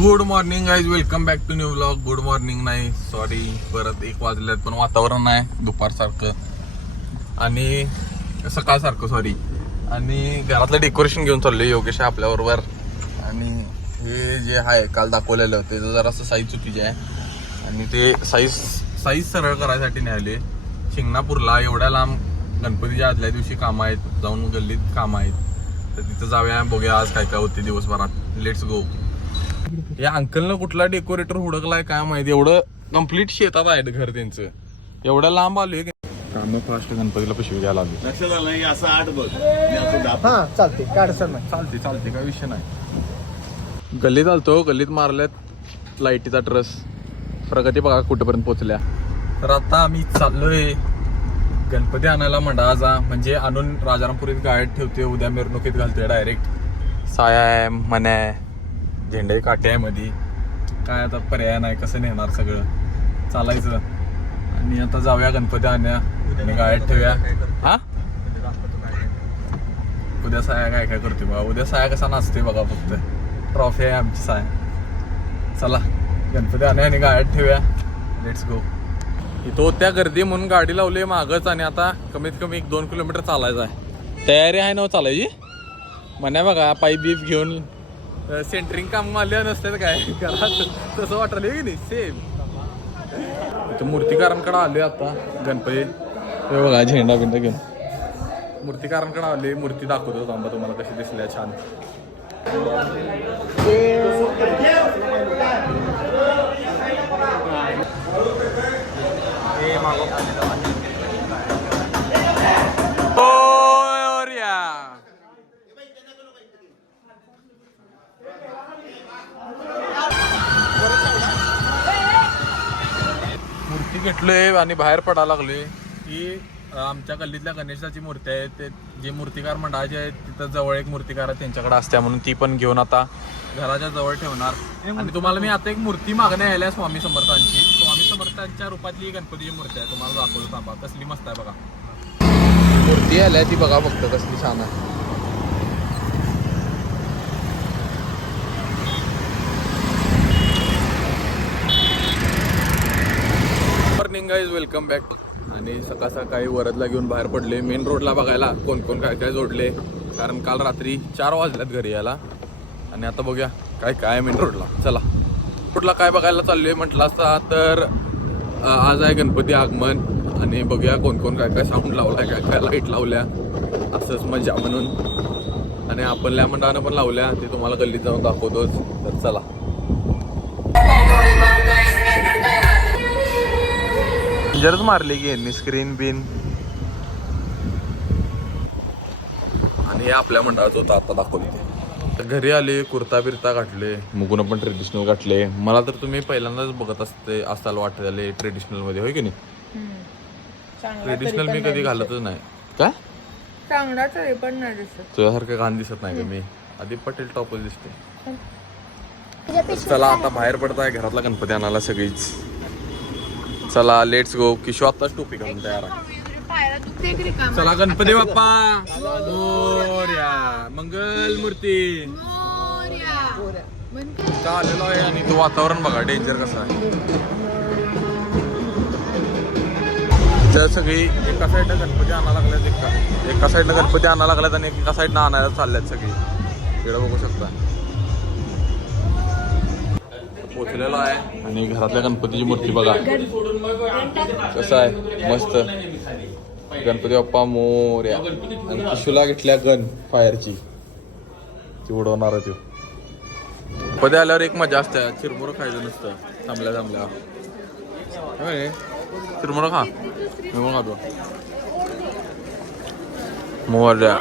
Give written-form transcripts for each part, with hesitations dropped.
Good morning guys, welcome back to new vlog. Good morning नाही, sorry, परत 1 वाजल्यात, पण वातावरण आहे दुपारसारखं आणि सकाळसारखं, सॉरी. आणि घरातलं डेकोरेशन घेऊन चाललोय. योगेश आहे आपल्याबरोबर. आणि हे जे आहे काल दाखवलेलं ते जरासं साईज चुकीचे आहे आणि ते साईज सरळ करायसाठी न्यायले शिंगणापूरला. एवढ्या लांब गणपतीच्या आदल्या दिवशी कामं आहेत, जाऊन गल्लीत कामं आहेत, तर तिथं जाऊया, बघूया आज काय काय होते दिवसभरात. Let's go. या अंकलनं कुठला डेकोरेटर हुडकलाय काय माहिती. एवढं कम्प्लीट शेतात आहे घर त्यांचं, एवढं लांब आलोय. कामं फास्ट, गणपतीला पिशवी घ्यायला आली. लक्षात आलं असं 8 बघ. चालते काय अडचण नाही. चालते काय विषय नाही. गल्लीत आलतो, गल्लीत मारल्यात लाईटीचा ट्रस. प्रगती बघा कुठेपर्यंत पोहोचल्या. तर आता आम्ही चाललोय गणपती आणायला मंडळाचा, म्हणजे आणून राजारामपुरीत गाड्यात ठेवते, उद्या मिरवणुकीत घालते डायरेक्ट. साया आहे, मने आहे, झेंडे काटे आहे मध्ये. काय आता पर्याय नाही, कसं नेणार, सगळं चालायचं. आणि आता जाऊया गणपती आणूया आणि गाड्यात ठेवूया. हा, उद्या साया काय काय करते बघा. उद्या साया कसा नाचते बघा. फक्त ट्रॉफी आहे आमची साया. चला गणपती आणूया आणि गाड्यात ठेवूया. Let's go. इथं होत्या गर्दी म्हणून गाडी लावली मागच, आणि आता कमीत कमी 1-2 किलोमीटर चालायचं आहे. तयारी आहे ना चालायची. म्हणे बघा पाईप बीप घेऊन सेंटरिंग काम आले नसतात काय घरात, तसं वाटलं की नाही. सेम इथं मूर्तिकारांकडे आले आता गणपती. हे बघा झेंडा बिंडा घेऊन मूर्तिकारांकडे आले. मूर्ती दाखवतो थांबा तुम्हाला कशी दिसल्या छान. मूर्ती घेतलोय आणि बाहेर पडायला लागलोय. ही आमच्या गल्लीतल्या गणेशाची मूर्ती आहे. ते जे मूर्तिकार मंडळाचे आहेत तिथं जवळ एक मूर्तिकार आहे त्यांच्याकडे असते, म्हणून ती पण घेऊन आता घराच्या जवळ ठेवणार. आणि तुम्हाला मी आता एक मूर्ती मागण्या आल्या स्वामी समर्थांची. स्वामी समर्थांच्या रूपातली गणपतीची मूर्ती आहे, तुम्हाला दाखवतो थांबा. कसली मस्त आहे बघा. मूर्ती आल्या ती बघा फक्त कसली छान आहे. Morning guys, welcome back. आणि सकाळ सकाळी वरदला घेऊन बाहेर पडले मेन रोडला बघायला कोण कोण काय काय जोडले, कारण काल रात्री 4 वाजल्यात घरी यायला. आणि आता बघूया काय काय मेन रोडला. चला रोडला काय बघायला चाललोय म्हटलं असता तर आज आहे गणपती आगमन. आणि बघूया कोण कोण काय काय साऊंड लावलाय, काय काय लाईट लावल्या, असंच मजा म्हणून. आणि आपल्या मंडळानं पण लावल्या, ते तुम्हाला गल्लीत जाऊन दाखवतोच. तर चला. जरच मारली की यांनी स्क्रीन बिन. आणि हे आपल्या मंडळाचं होतं, आता दाखवले. घरी आले, कुर्ता बिरता घातले, मुगुन पण ट्रेडिशनल घातले. मला तर तुम्ही पहिल्यांदाच बघत असाल वाटले ट्रेडिशनल मध्ये, होय की नाही. ट्रेडिशनल मी कधी घालतच नाही. काय चांगला तरी पण नाही दिसत. तुझ्यासारखं घाण दिसत नाही का मी. आधी पटेल टॉपच दिसते. चला आता बाहेर पडताय घरातला गणपती आणायला सगळीच. चला लेट्स गो. किशो आत्ताच टोपी घालून तयार आहे. चला गणपती बाप्पा मोरया, मंगल मूर्ती. का आलेलो आहे. आणि तो वातावरण बघा डेंजर कसं आहे. तर सगळी एका साईडला गणपती आणायला लागल्यात, एका साईडला गणपती आणायला लागल्यात आणि एका साईडनं आणायला चालल्यात सगळी. इकडे बघू शकता पोचलेलो आहे. आणि घरातल्या गणपतीची मूर्ती बघा कसं आहे, मस्त. गणपती बाप्पा मोरया. आणि किशूला घेतल्या गन फायरची, ती उडवणार आहे. गणपती आल्यावर एक मजा असते, चिरमुरं खायचं नसतं थांबल्या थांबल्या. चिरमुरं खा, मी पण खातो. मोरया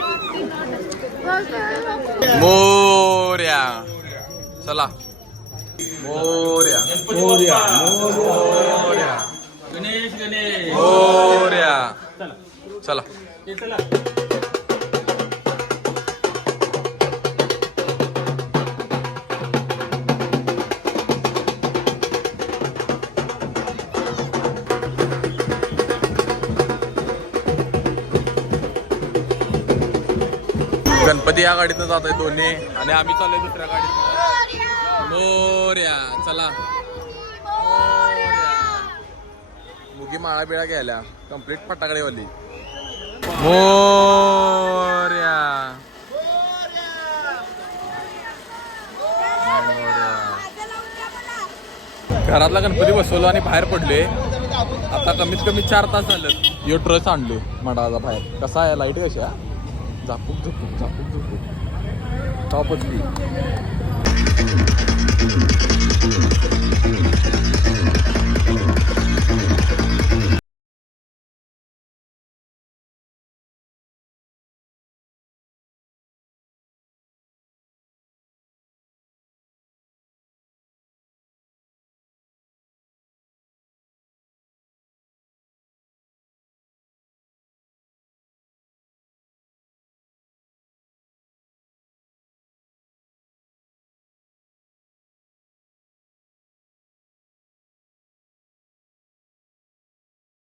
मोरया. चला मोरया मोरया मोरया गणेश गणेश मोरया. चला गणपती या गाडीतनं जात आहे दोन्ही, आणि आम्ही चाललोय दुसऱ्या गाडीत. मोर्या चला मोरया. मुगी माळा बिळा घ्यायला कम्प्लीट फटाकडेवाली मोर्या घरातला गणपती बसवलो आणि बाहेर पडलोय आता कमीत कमी 4 तास झालं यो ट्रस आणलोय मडाचा बाहेर कसा आहे लाईट कशा झापूक झुपूक झापूक झुपूक टॉपच